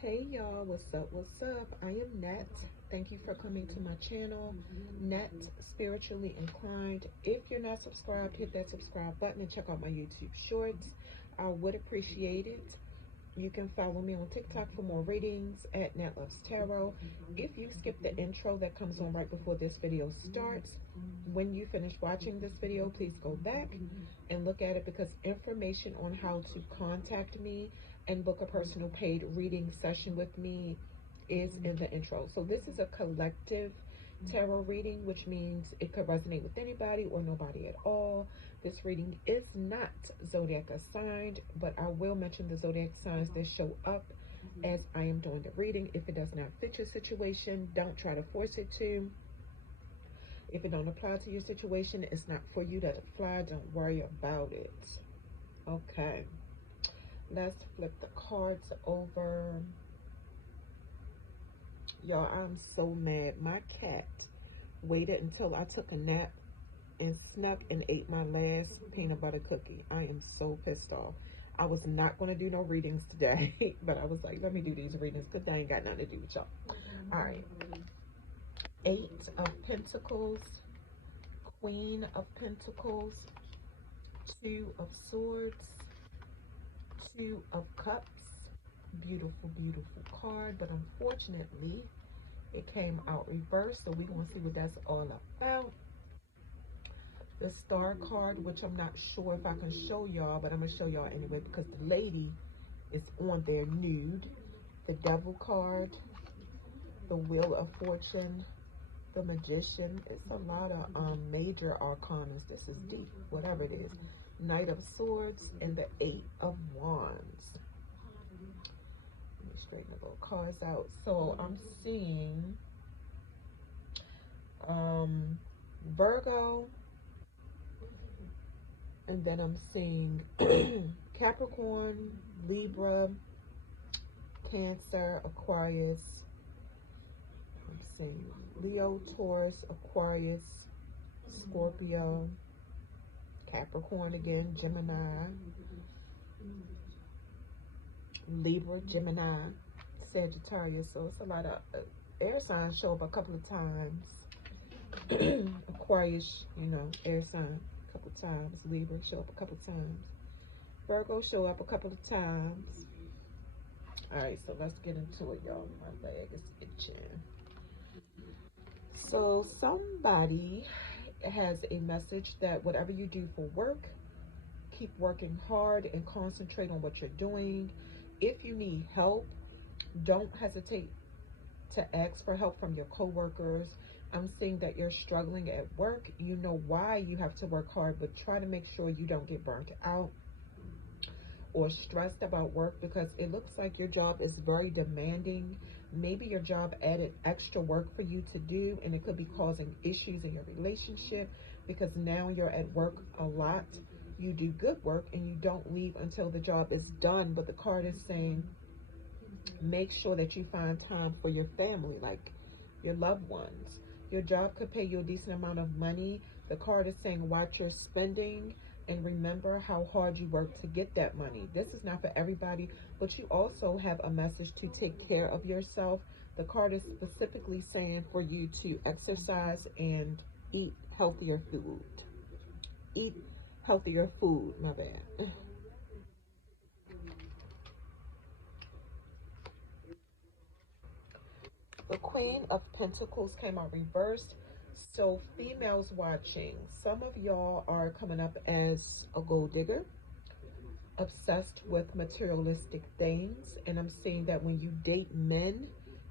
Hey y'all, what's up? What's up? I am Net. Thank you for coming to my channel, Net Spiritually Inclined. If you're not subscribed, hit that subscribe button and check out my YouTube shorts. I would appreciate it. You can follow me on TikTok for more readings at NetTsPirituallyInclined. If you skip the intro that comes on right before this video starts, when you finish watching this video, please go back and look at it, because information on how to contact me and book a personal paid reading session with me is in the intro. So this is a collective tarot reading, which means it could resonate with anybody or nobody at all. This reading is not zodiac assigned, but I will mention the zodiac signs that show up as I am doing the reading. If it does not fit your situation, don't try to force it to. If it don't apply to your situation, it's not for you to apply. Don't worry about it. Okay, let's flip the cards over. Y'all, I'm so mad. My cat waited until I took a nap and snuck and ate my last peanut butter cookie. I am so pissed off. I was not going to do no readings today, but I was like, let me do these readings because they ain't got nothing to do with y'all. All right. 8 of Pentacles, Queen of Pentacles, 2 of Swords, 2 of Cups. Beautiful, beautiful card, but unfortunately, it came out reversed, so we're going to see what that's all about. The Star card, which I'm not sure if I can show y'all, but I'm going to show y'all anyway because the lady is on there nude. The Devil card, the Wheel of Fortune, the Magician. It's a lot of major arcanas. This is deep, whatever it is. Knight of Swords and the 8 of Wands. Let me straighten the little cards out. So I'm seeing Virgo, and then I'm seeing Capricorn, Libra, Cancer, Aquarius. I'm seeing Leo, Taurus, Aquarius, Scorpio, Capricorn again, Gemini, Libra, Gemini, Sagittarius. So it's a lot of air signs show up a couple of times. Aquarius, you know, air sign a couple of times. Libra show up a couple of times. Virgo show up a couple of times. All right, so let's get into it, y'all. My leg is itching. So somebody has a message that whatever you do for work, keep working hard and concentrate on what you're doing. If you need help, don't hesitate to ask for help from your coworkers. I'm seeing that you're struggling at work. You know why you have to work hard, but try to make sure you don't get burnt out or stressed about work, because it looks like your job is very demanding. Maybe your job added extra work for you to do, and it could be causing issues in your relationship because now you're at work a lot. You do good work and you don't leave until the job is done, but the card is saying make sure that you find time for your family, like your loved ones. Your job could pay you a decent amount of money. The card is saying watch your spending and remember how hard you work to get that money. This is not for everybody, but you also have a message to take care of yourself. The card is specifically saying for you to exercise and eat healthier food. Eat healthier food, my bad. Queen of Pentacles came out reversed. So females watching, some of y'all are coming up as a gold digger, obsessed with materialistic things. And I'm seeing that when you date men,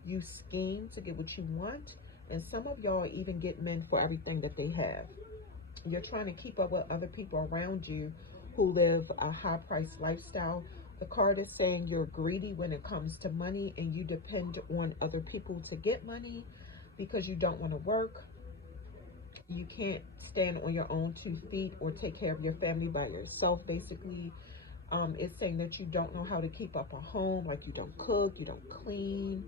you scheme to get what you want. And some of y'all even get men for everything that they have. You're trying to keep up with other people around you who live a high priced lifestyle. The card is saying you're greedy when it comes to money and you depend on other people to get money because you don't want to work. You can't stand on your own 2 feet or take care of your family by yourself. Basically, it's saying that you don't know how to keep up a home, like you don't cook, you don't clean,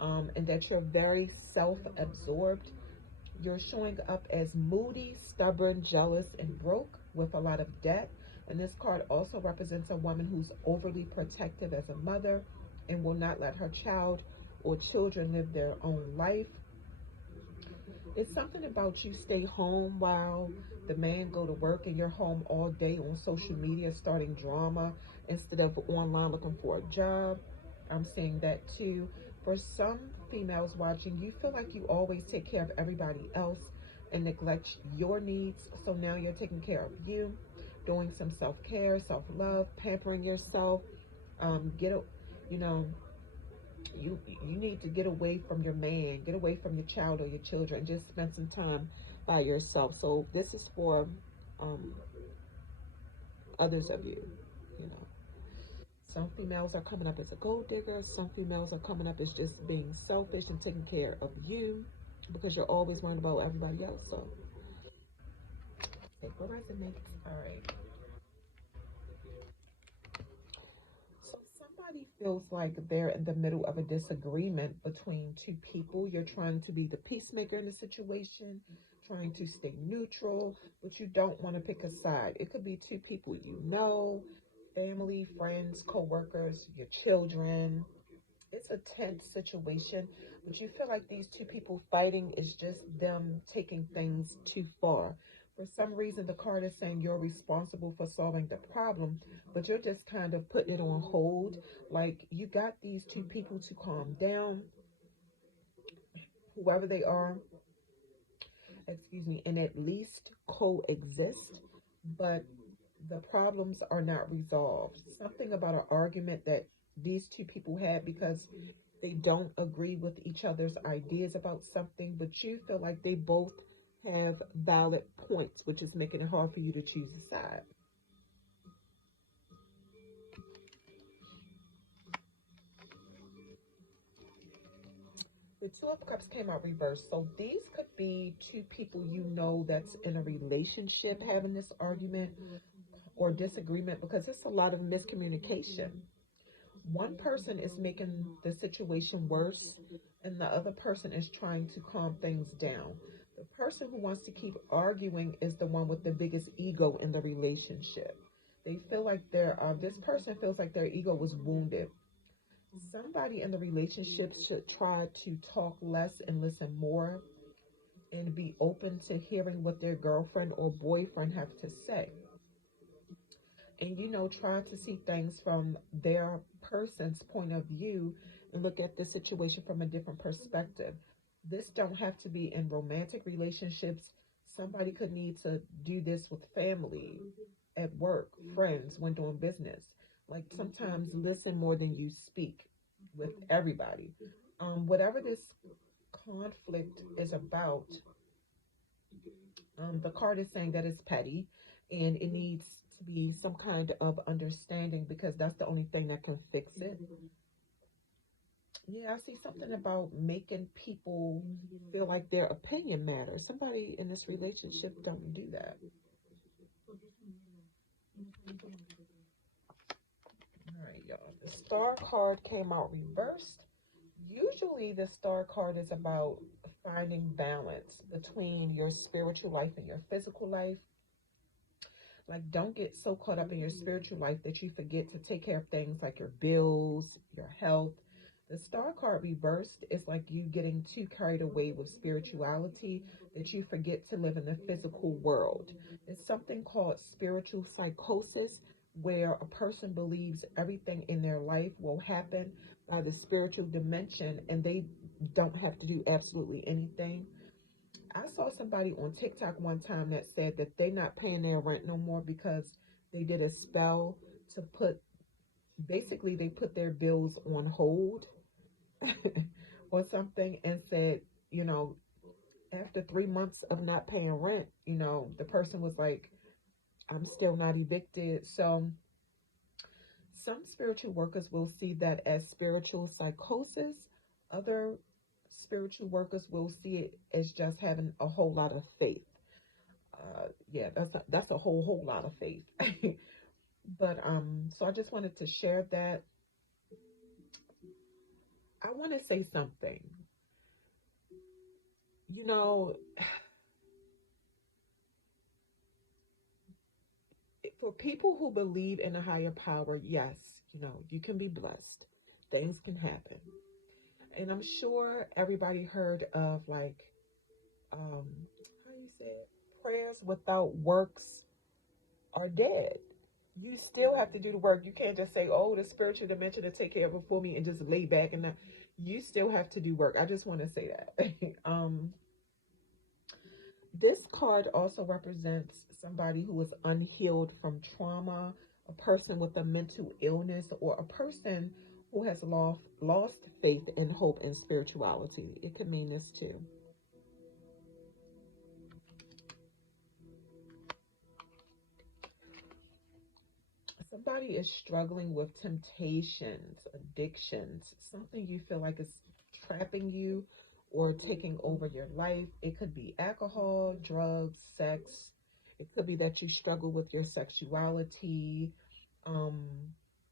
and that you're very self-absorbed. You're showing up as moody, stubborn, jealous, and broke with a lot of debt. And this card also represents a woman who's overly protective as a mother and will not let her child or children live their own life. It's something about you stay home while the man go to work and you're home all day on social media starting drama instead of online looking for a job. I'm seeing that too. For some females watching, you feel like you always take care of everybody else and neglect your needs. So now you're taking care of you, doing some self-care, self-love, pampering yourself. Get a, you know, you need to get away from your man, get away from your child or your children, just spend some time by yourself. So this is for um, others of you, you know. Some females are coming up as a gold digger. Some females are coming up as just being selfish and taking care of you because you're always worrying about everybody else. So take what resonates. All right. So somebody feels like they're in the middle of a disagreement between two people. You're trying to be the peacemaker in the situation, trying to stay neutral, but you don't want to pick a side. It could be two people you know, family, friends, co-workers, your children. It's a tense situation, but you feel like these two people fighting is just them taking things too far. For some reason, the card is saying you're responsible for solving the problem, but you're just kind of putting it on hold. Like you got these two people to calm down, whoever they are, excuse me, and at least coexist, but the problems are not resolved. Something about an argument that these two people had because they don't agree with each other's ideas about something, but you feel like they both have valid points, which is making it hard for you to choose a side. The Two of Cups came out reversed. So these could be two people you know that's in a relationship having this argument or disagreement because it's a lot of miscommunication. One person is making the situation worse and the other person is trying to calm things down. The person who wants to keep arguing is the one with the biggest ego in the relationship. They feel like this person feels like their ego was wounded. Somebody in the relationship should try to talk less and listen more and be open to hearing what their girlfriend or boyfriend have to say. And try to see things from their person's point of view and look at the situation from a different perspective. This don't have to be in romantic relationships. Somebody could need to do this with family, at work, friends, when doing business. Like sometimes listen more than you speak with everybody. Whatever this conflict is about, the card is saying that it's petty and it needs to be some kind of understanding because that's the only thing that can fix it. Yeah, I see something about making people feel like their opinion matters. Somebody in this relationship don't do that. All right, y'all. The star card came out reversed. Usually the star card is about finding balance between your spiritual life and your physical life. Like, don't get so caught up in your spiritual life that you forget to take care of things like your bills, your health. The star card reversed is like you getting too carried away with spirituality that you forget to live in the physical world. It's something called spiritual psychosis where a person believes everything in their life will happen by the spiritual dimension and they don't have to do absolutely anything. I saw somebody on TikTok one time that said that they're not paying their rent no more because they did a spell to put, basically they put their bills on hold or something, and said, you know, after 3 months of not paying rent, the person was like, I'm still not evicted. So some spiritual workers will see that as spiritual psychosis. Other spiritual workers will see it as just having a whole lot of faith. Yeah, that's a whole lot of faith. But so I just wanted to share that. I want to say something. You know, for people who believe in a higher power, yes, you can be blessed. Things can happen. And I'm sure everybody heard of, like, um how do you say it? Prayers without works are dead. You still have to do the work. You can't just say, oh, the spiritual dimension to take care of it for me and just lay back and not. You still have to do work. I just want to say that. This card also represents somebody who is unhealed from trauma, a person with a mental illness, or a person who has lost faith and hope in spirituality. It could mean this too. Somebody is struggling with temptations, addictions, something you feel like is trapping you or taking over your life. It could be alcohol, drugs, sex. It could be that you struggle with your sexuality. Um,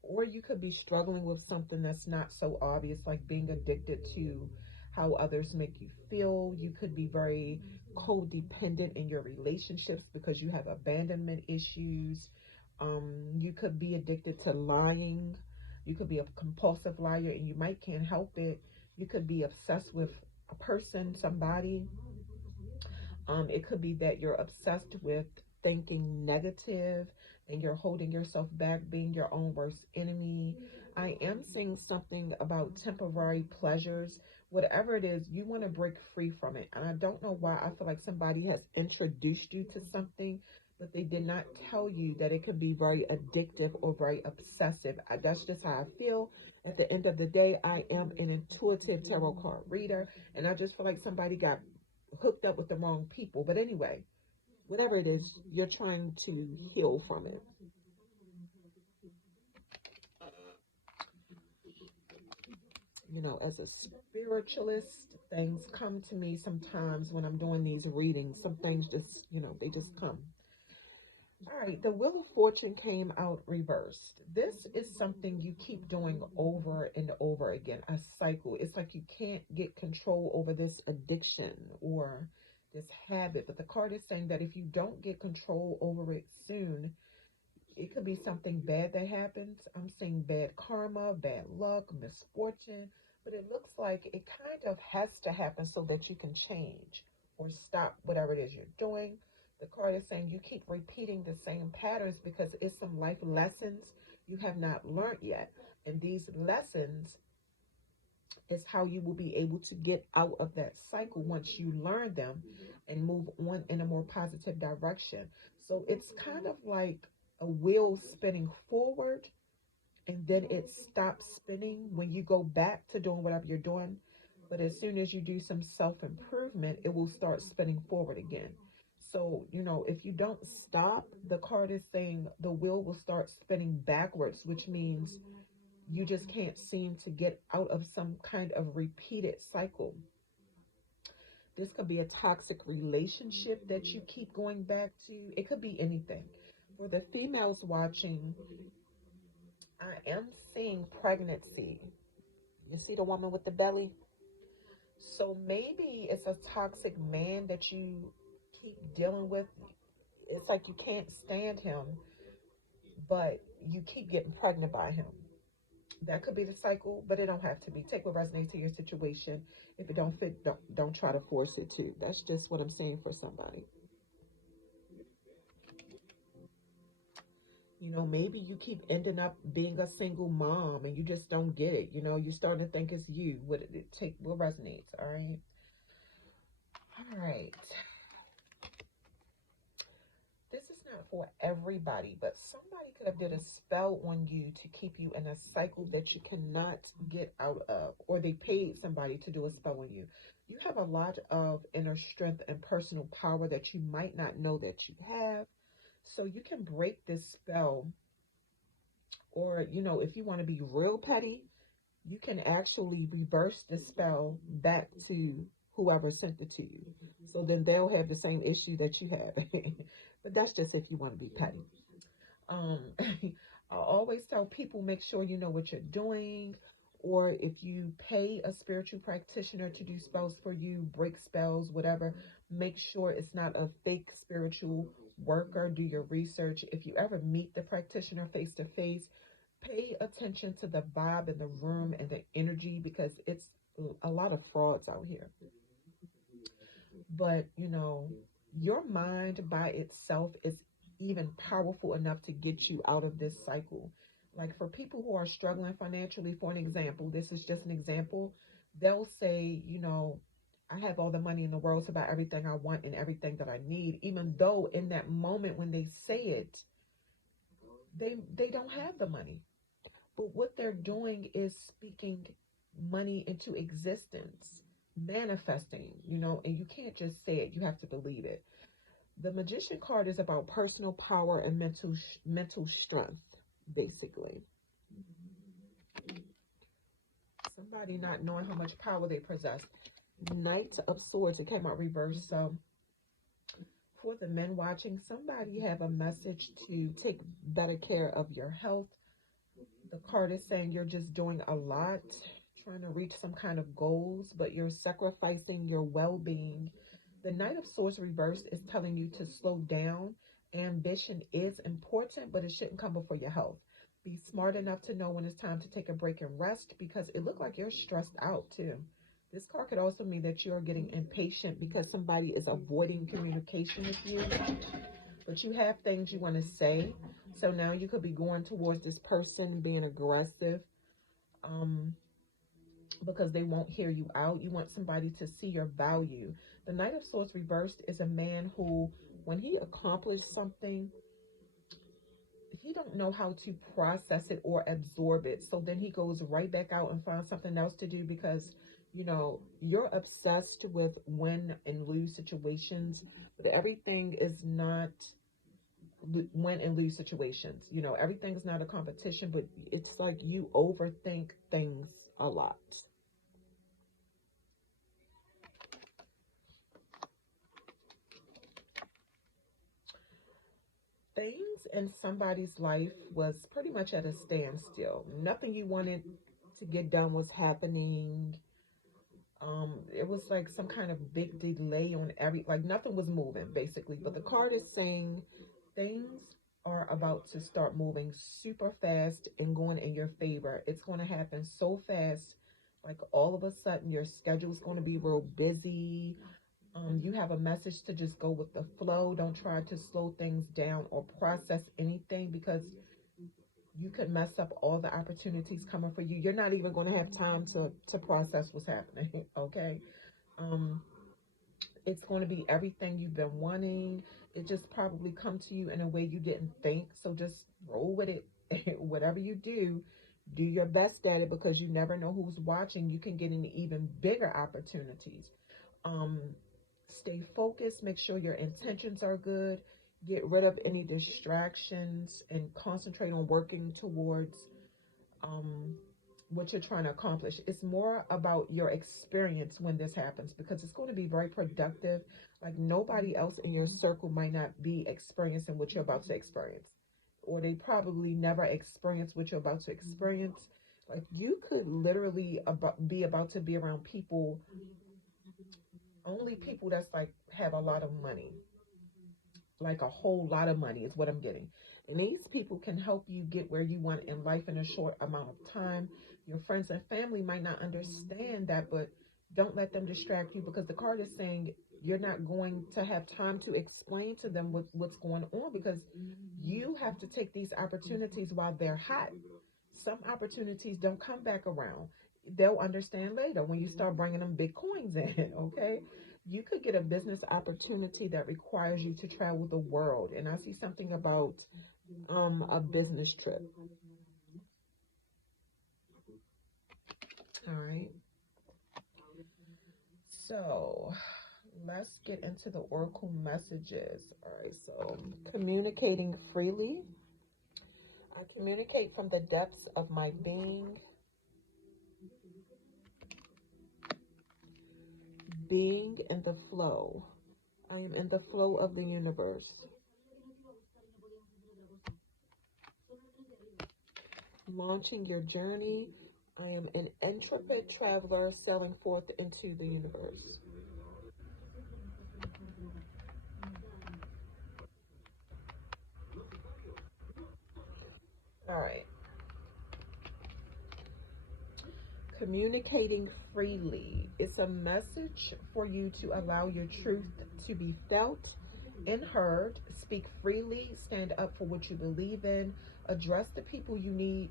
or you could be struggling with something that's not so obvious, like being addicted to how others make you feel. You could be very codependent in your relationships because you have abandonment issues. You could be addicted to lying. You could be a compulsive liar and you might can't help it. You could be obsessed with a person, somebody. It could be that you're obsessed with thinking negative and you're holding yourself back, being your own worst enemy. I am seeing something about temporary pleasures. Whatever it is, you want to break free from it. And I don't know why I feel like somebody has introduced you to something, but they did not tell you that it could be very addictive or very obsessive. That's just how I feel. At the end of the day, I am an intuitive tarot card reader, and I just feel like somebody got hooked up with the wrong people. But anyway, whatever it is, you're trying to heal from it. As a spiritualist, things come to me sometimes when I'm doing these readings. Some things just, they just come. All right, the Wheel of Fortune came out reversed. This is something you keep doing over and over again, a cycle. It's like you can't get control over this addiction or this habit. But the card is saying that if you don't get control over it soon, it could be something bad that happens. I'm seeing bad karma, bad luck, misfortune, but it looks like it kind of has to happen so that you can change or stop whatever it is you're doing. The card is saying you keep repeating the same patterns because it's some life lessons you have not learned yet. And these lessons is how you will be able to get out of that cycle once you learn them and move on in a more positive direction. So it's kind of like a wheel spinning forward and then it stops spinning when you go back to doing whatever you're doing. But as soon as you do some self improvement, it will start spinning forward again. So, if you don't stop, the card is saying the wheel will start spinning backwards, which means you just can't seem to get out of some kind of repeated cycle. This could be a toxic relationship that you keep going back to. It could be anything. For the females watching, I am seeing pregnancy. You see the woman with the belly? So maybe it's a toxic man that you keep dealing with. It's like you can't stand him, but you keep getting pregnant by him. That could be the cycle, but it don't have to be. Take what resonates to your situation. If it don't fit, don't try to force it to. That's just what I'm saying for somebody. Maybe you keep ending up being a single mom and you just don't get it. You're starting to think it's you. What resonates, all right? All right. This is not for everybody, but somebody could have did a spell on you to keep you in a cycle that you cannot get out of, or they paid somebody to do a spell on you. You have a lot of inner strength and personal power that you might not know that you have. So you can break this spell, or if you want to be real petty, you can actually reverse the spell back to whoever sent it to you. So then they'll have the same issue that you have. But that's just if you want to be petty. I always tell people, make sure you know what you're doing. Or if you pay a spiritual practitioner to do spells for you, break spells, whatever, make sure it's not a fake spiritual worker. Do your research. If you ever meet the practitioner face to face, pay attention to the vibe in the room and the energy, because it's a lot of frauds out here. But your mind by itself is even powerful enough to get you out of this cycle. Like for people who are struggling financially, for an example, this is just an example, they'll say, I have all the money in the world to buy everything I want and everything that I need, even though in that moment when they say it, they don't have the money. But what they're doing is speaking money into existence, manifesting, and you can't just say it, you have to believe it. The Magician card is about personal power and mental strength, basically. Somebody not knowing how much power they possess. Knight of Swords, it came out reversed. So for the men watching, somebody have a message to take better care of your health. The card is saying you're just doing a lot, trying to reach some kind of goals, but you're sacrificing your well-being. The Knight of Swords reversed is telling you to slow down. Ambition is important, but it shouldn't come before your health. Be smart enough to know when it's time to take a break and rest, because it looked like you're stressed out too. This card could also mean that you're getting impatient because somebody is avoiding communication with you, but you have things you want to say. So now you could be going towards this person being aggressive, because they won't hear you out. You want somebody to see your value. The Knight of Swords reversed is a man who, when he accomplished something, he don't know how to process it or absorb it. So then he goes right back out and finds something else to do, because you're obsessed with win and lose situations, but everything is not win and lose situations. Everything is not a competition, but it's like you overthink things a lot. Things in somebody's life was pretty much at a standstill. Nothing you wanted to get done was happening. It was like some kind of big delay on like nothing was moving basically. But the card is saying things are about to start moving super fast and going in your favor. It's going to happen so fast, like all of a sudden your schedule is going to be real busy. You have a message to just go with the flow. Don't try to slow things down or process anything, because you could mess up all the opportunities coming for you. You're not even going to have time to process what's happening. Okay. Um, it's going to be everything you've been wanting. It just probably come to you in a way you didn't think. So just roll with it. Whatever you do your best at it, because you never know who's watching. You can get into even bigger opportunities. Um, Stay focused. Make sure your intentions are good. Get rid of any distractions and concentrate on working towards um, what you're trying to accomplish. It's more about your experience when this happens, because it's going to be very productive. Like nobody else in your circle might not be experiencing what you're about to experience, or they probably never experienced what you're about to experience. Like you could literally be about to be around people, only people that's like have a lot of money, like a whole lot of money is what I'm getting. And these people can help you get where you want in life in a short amount of time. Your friends and family might not understand that, but Don't let them distract you, because the card is saying you're not going to have time to explain to them what's going on, because you have to take these opportunities while they're hot. Some opportunities don't come back around. They'll understand later when you start bringing them big coins in, okay? You could get a business opportunity that requires you to travel the world. And I see something about a business trip. All right. So let's get into the oracle messages. All right. So communicating freely. I communicate from the depths of my being in the flow. I am in the flow of the universe. Launching your journey. I am an intrepid traveler sailing forth into the universe. All right. Communicating freely. It's a message for you to allow your truth to be felt and heard. Speak freely. Stand up for what you believe in. Address the people you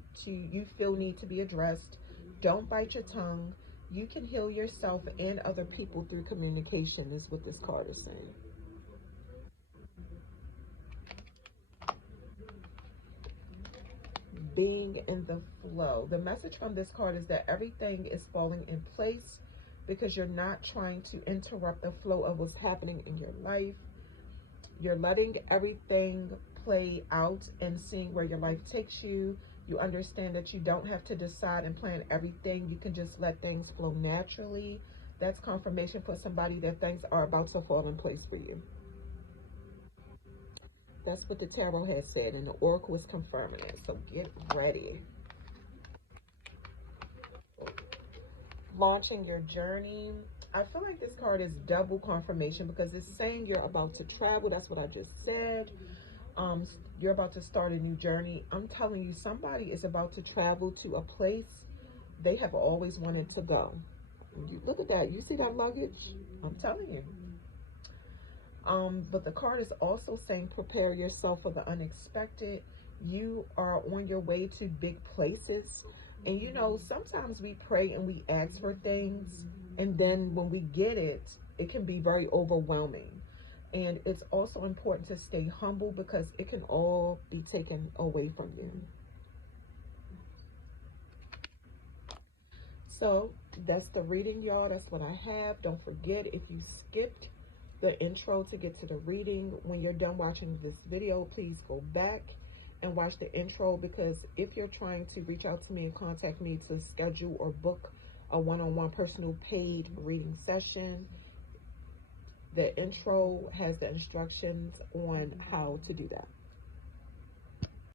feel need to be addressed. Don't bite your tongue. You can heal yourself and other people through communication, is what this card is saying. Being in the flow. The message from this card is that everything is falling in place because you're not trying to interrupt the flow of what's happening in your life. You're letting everything play out and seeing where your life takes you. You understand that you don't have to decide and plan everything. You can just let things flow naturally. That's confirmation for somebody that things are about to fall in place for you. That's what the tarot has said, and the oracle is confirming it. So get ready. Launching your journey. I feel like this card is double confirmation because it's saying you're about to travel. That's what I just said. You're about to start a new journey. I'm telling you, somebody is about to travel to a place they have always wanted to go. Look at that. You see that luggage? I'm telling you. But the card is also saying prepare yourself for the unexpected. You are on your way to big places. And you know, sometimes we pray and we ask for things, and then when we get it, it can be very overwhelming. And it's also important to stay humble because it can all be taken away from you. So that's the reading, y'all. That's what I have. Don't forget, if you skipped the intro to get to the reading, when you're done watching this video, please go back and watch the intro, because if you're trying to reach out to me and contact me to schedule or book a one-on-one personal paid reading session, the intro has the instructions on how to do that.